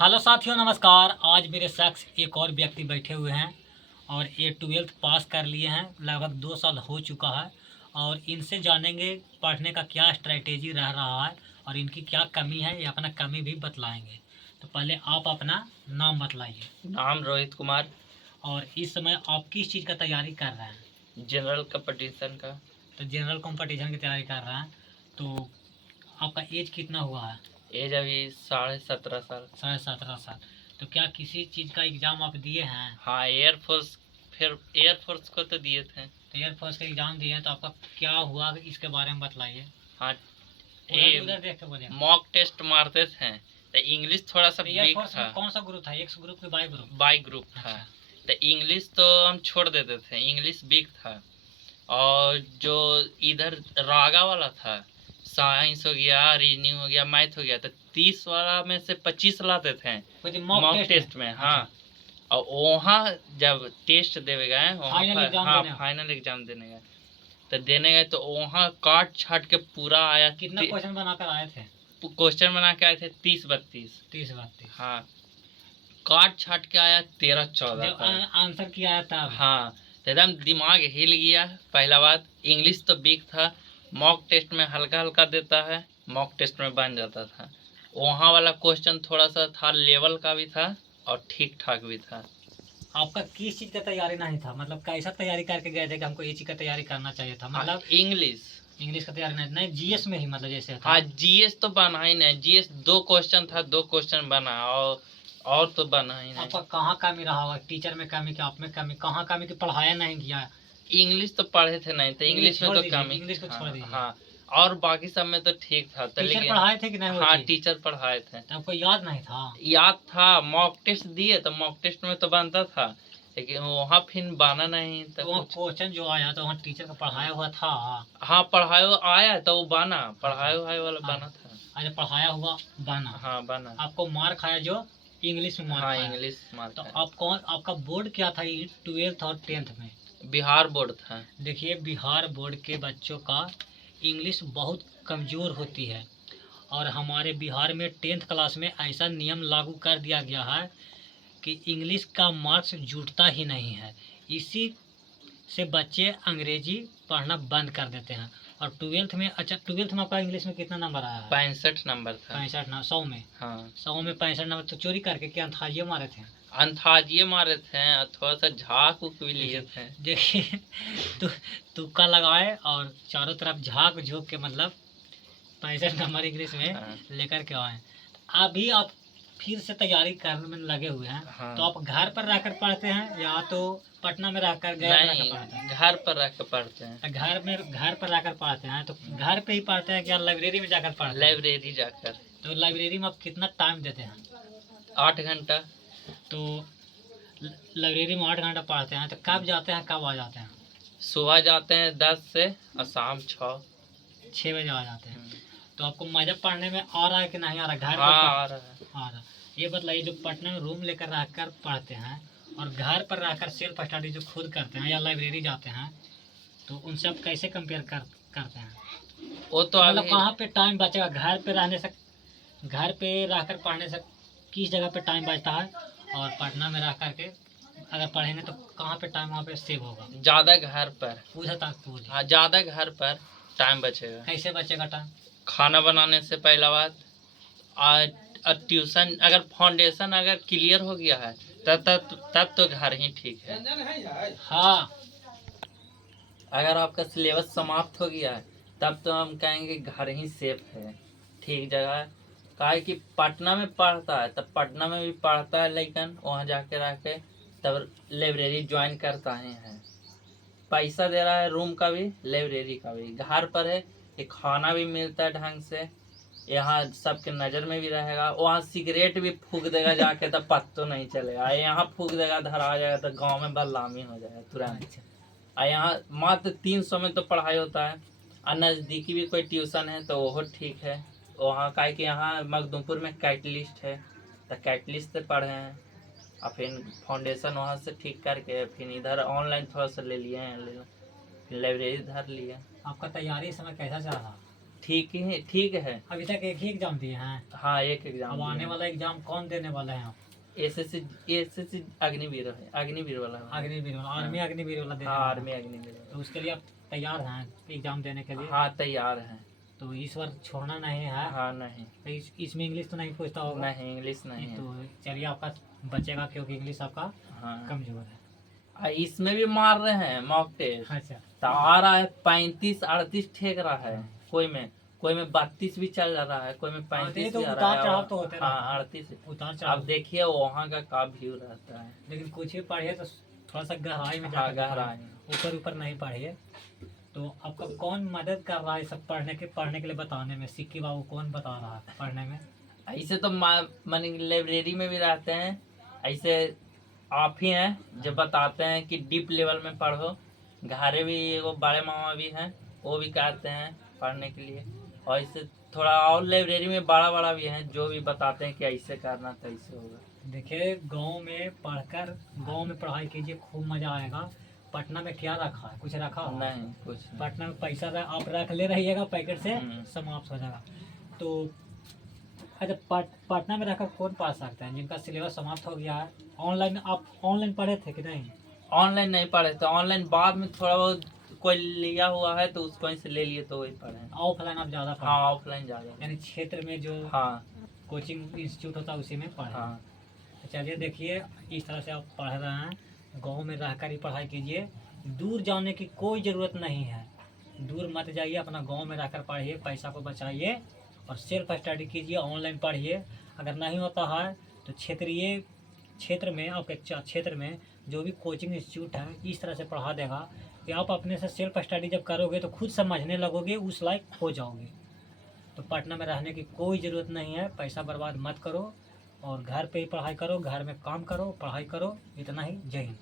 Hello साथियों, नमस्कार। आज मेरे शख्स एक और व्यक्ति बैठे हुए हैं और ये 12th पास कर लिए हैं। लगभग 2 साल हो चुका है और इनसे जानेंगे पढ़ने का क्या स्ट्रैटेजी रह रहा है और इनकी क्या कमी है, ये अपना कमी भी बतलाएंगे। तो पहले आप अपना नाम बतलाइए। नाम रोहित कुमार। और इस समय आप किस चीज़ का तैयारी कर रहे हैं? जनरल कंपटीशन का। तो जनरल कंपटीशन की तैयारी कर रहे हैं। तो आपका एज कितना हुआ है? एज अभी 17.5 साल। 17.5 साल। तो क्या किसी चीज़ का एग्ज़ाम आप दिए हैं? हाँ, एयरफोर्स। फिर एयरफोर्स को तो दिए थे। तो एयरफोर्स का एग्ज़ाम दिए हैं, तो आपका क्या हुआ इसके बारे में बतलाइए। हाँ, उधर देख के बोलिए। मॉक टेस्ट मारते थे तो इंग्लिश थोड़ा सा वीक एयरफोर्स था। में कौन सा ग्रुप था? एक्स ग्रुप की बाई ग्रुप? बाई ग्रुप था। अच्छा। तो इंग्लिश तो हम छोड़ देते थे, इंग्लिश वीक था। और जो इधर रागा वाला था, साइंस हो गया, रीजनिंग हो गया, मैथ हो गया, तो 30 वाला में से 25 लाते थे मॉक टेस्ट में। हाँ। और वहाँ जब टेस्ट देवे गए, फाइनल एग्जाम देने गए, तो वहाँ काट छाट के पूरा आया। कितना क्वेश्चन बनाकर आए थे? क्वेश्चन बना के आए थे 30-32। हाँ, काट छाट के आया 13-14 आंसर किया आया था। हाँ, तो एकदम दिमाग हिल गया। पहला बात, इंग्लिश तो वीक था, मॉक टेस्ट में हल्का हल्का देता है, मॉक टेस्ट में बन जाता था। वहाँ वाला क्वेश्चन थोड़ा सा था, लेवल का भी था और ठीक ठाक भी था। आपका किस चीज़ का तैयारी नहीं था? मतलब कैसा तैयारी करके गए थे कि हमको ये चीज़ का तैयारी करना चाहिए था? मतलब इंग्लिश का तैयारी नहीं, जीएस में ही मतलब जैसे था। हाँ, जीएस तो बना ही नहीं। जीएस 2 क्वेश्चन था, 2 क्वेश्चन बना और तो बना ही नहीं। आपका कहाँ कमी रहा होगा? टीचर में कमी कि आप में कमी? कहाँ कमी कि पढ़ाया नहीं गया? इंग्लिश तो पढ़े थे नहीं, तो इंग्लिश में तो कमी। इंग्लिश को छोड़ दीजिए। हाँ, और बाकी सब में तो ठीक था। टीचर पढ़ाए थे कि नहीं? हाँ, टीचर पढ़ाए थे। तो आपको याद नहीं था? याद था, मॉक टेस्ट दिए तो मॉक टेस्ट में तो बनता था, लेकिन वहाँ फिर बना नहीं। तो वहाँ क्वेश्चन जो आया तो वहाँ टीचर का पढ़ाया हुआ था? हाँ, पढ़ाया हुआ आया तो वो बना, पढ़ाया हुआ वाला बना था। अच्छा, पढ़ाया हुआ बना। हाँ, बना। आपको मार खाया जो इंग्लिश में मार खाया? इंग्लिश मार तो खाया। आपका बोर्ड क्या था 12th और 10th में? बिहार बोर्ड था। देखिए, बिहार बोर्ड के बच्चों का इंग्लिश बहुत कमज़ोर होती है और हमारे बिहार में 10th क्लास में ऐसा नियम लागू कर दिया गया है कि इंग्लिश का मार्क्स जुटता ही नहीं है। इसी से बच्चे अंग्रेजी पढ़ना बंद कर देते हैं। और 12th में, अच्छा 12th में आपका इंग्लिश में कितना नंबर आया है? 65 नंबर था। 65 नंबर 100 में? हाँ, 100 में 65 नंबर। तो चोरी करके क्या अंथाजिए मारे थे? अंथाजिए मारे थे और थोड़ा सा झाक उक भी लिए थे। देखिए, तुक्का लगाए और चारों तरफ झाक झोंक के मतलब 65 नंबर इंग्लिश में लेकर के आए। अभी आप फिर से तैयारी करने में लगे हुए हैं। हाँ। तो आप घर पर रहकर पढ़ते हैं या तो पटना में रहकर घर पर रहकर पढ़ते हैं? घर पर रहकर पढ़ते हैं। तो घर पे ही पढ़ते हैं क्या लाइब्रेरी में जाकर पढ़ते हैं? लाइब्रेरी जाकर। तो लाइब्रेरी में आप कितना टाइम देते हैं? 8 घंटा। तो लाइब्रेरी में 8 घंटा पढ़ते हैं, तो कब जाते हैं, कब आ जाते हैं? सुबह जाते हैं 10 से और शाम 6 बजे आ जाते हैं। तो आपको मजा पढ़ने में आ रहा है कि नहीं आ रहा? घर आ रहा है। आ रहा। ये बताइए, जो पटना में रूम लेकर रहकर पढ़ते हैं और घर पर रहकर सेल्फ स्टडी जो खुद करते हैं या लाइब्रेरी जाते हैं, तो उनसे आप कैसे कंपेयर करते हैं? वो तो मतलब कहाँ पे टाइम बचेगा? घर पे रहकर पढ़ने से किस जगह पे टाइम बचता है, और पटना में रह करके अगर पढ़ेंगे तो कहाँ पे टाइम वहाँ पे सेव होगा? ज़्यादा घर पर। हाँ, ज़्यादा घर पर टाइम बचेगा। कैसे बचेगा टाइम? खाना बनाने से पहला बात, ट्यूशन अगर फाउंडेशन अगर क्लियर हो गया है तब तो घर ही ठीक है। हाँ, अगर आपका सिलेबस समाप्त हो गया है तब तो हम कहेंगे घर ही सेफ है, ठीक जगह है। काहे कि पटना में पढ़ता है तब पटना में भी पढ़ता है, लेकिन वहाँ जाके रह के तब लाइब्रेरी ज्वाइन करता ही है। पैसा दे रहा है रूम का भी, लाइब्रेरी का भी। घर पर है कि खाना भी मिलता है ढंग से, यहाँ सबके नज़र में भी रहेगा। वहाँ सिगरेट भी फूक देगा जाके तो पत्तो नहीं चलेगा। यहाँ फूक देगा, धरा जाएगा तो गांव में बदनामी हो जाएगा तुरंत। और यहाँ मात्र 300 में तो पढ़ाई होता है। और नज़दीकी भी कोई ट्यूशन है तो वो ठीक है वहाँ का, कि यहाँ मखदूमपुर में कैटलिस्ट है तो कैटलिस्ट से पढ़े हैं। और फिर फाउंडेशन वहाँ से ठीक करके फिर इधर ऑनलाइन थोड़ा सा ले लिए हैं, फिर लाइब्रेरी धर लिए। आपका तैयारी समय कैसा चल रहा? ठीक है। अभी तक एक ही एग्जाम दिए हैं? हाँ, एक एग्जाम अब आने वाला एग्जाम कौन देने वाला है आप? एसएससी अग्निवीर है, अग्निवीर वाला है। अग्निवीर वाला, आर्मी अग्निवीर वाला देने हाँ, वाला आर्मी है। अग्निवीर वाला। तो उसके लिए आप तैयार हैं एग्जाम देने के लिए? हाँ, तैयार है। तो इस बार छोड़ना नहीं है? हाँ, नहीं तो इसमें इंग्लिश तो नहीं पूछता होगा? नहीं, इंग्लिश नहीं है। तो चलिए आपका बचेगा, क्योंकि इंग्लिश आपका हाँ, कमजोर है। इसमें भी मार रहे हैं मॉक टेस्ट। अच्छा। तो आ रहा है 35-38 ठेक रहा है। कोई में 32 भी चल रहा है, कोई में ये 35 तो भी आ उतार रहा चढ़ाव है। तो होते हाँ, रहता है। 38। उतार अब चढ़ाव। देखिए वहाँ का व्यू रहता है। लेकिन कुछ ही पढ़िए तो थोड़ा सा गहराई में हाँ, जाकर गहराई। ऊपर ऊपर नहीं पढ़िए। तो आपका कौन मदद कर रहा है सब पढ़ने के लिए बताने में? सिक्की बाबू कौन बता रहा है पढ़ने में? ऐसे तो मान लाइब्रेरी में भी रहते हैं, ऐसे आप ही हैं जो बताते हैं कि डीप लेवल में पढ़ो। घरे भी वो बड़े मामा भी हैं, वो भी कहते हैं पढ़ने के लिए। और ऐसे थोड़ा और लाइब्रेरी में बड़ा बड़ा भी है जो भी बताते हैं कि ऐसे करना तो ऐसे होगा। देखिए, गांव में पढ़ाई कीजिए, खूब मजा आएगा। पटना में क्या रखा है? कुछ रखा है? नहीं, कुछ नहीं। पटना में पैसा आप रख ले रहिएगा, पैकेट से हम्म। समाप्त हो जाएगा। तो अच्छा, पटना में रहकर कौन पढ़ सकते हैं जिनका सिलेबस समाप्त हो गया है? आप ऑनलाइन पढ़े थे कि नहीं? ऑनलाइन नहीं पढ़े थे, ऑनलाइन बाद में थोड़ा बहुत कोई लिया हुआ है तो उसको से ले लिए तो वही पढ़े। ऑफलाइन आप ज़्यादा पढ़े? हाँ, ऑफलाइन ज़्यादा। यानी क्षेत्र में जो हाँ, कोचिंग इंस्टीट्यूट होता है उसी में पढ़े। हाँ। तो चलिए, देखिए इस तरह से आप पढ़ रहे हैं, गांव में रहकर ही पढ़ाई कीजिए। दूर जाने की कोई ज़रूरत नहीं है, दूर मत जाइए, अपना गांव में रहकर पढ़िए, पैसा को बचाइए और सेल्फ स्टडी कीजिए, ऑनलाइन पढ़िए। अगर नहीं होता है तो क्षेत्र में, आपके क्षेत्र में जो भी कोचिंग इंस्टीट्यूट है इस तरह से पढ़ा देगा कि आप अपने से सेल्फ स्टडी जब करोगे तो खुद समझने लगोगे, उस लायक हो जाओगे। तो पटना में रहने की कोई ज़रूरत नहीं है, पैसा बर्बाद मत करो और घर पे ही पढ़ाई करो, घर में काम करो, पढ़ाई करो। इतना ही। जय हिंद।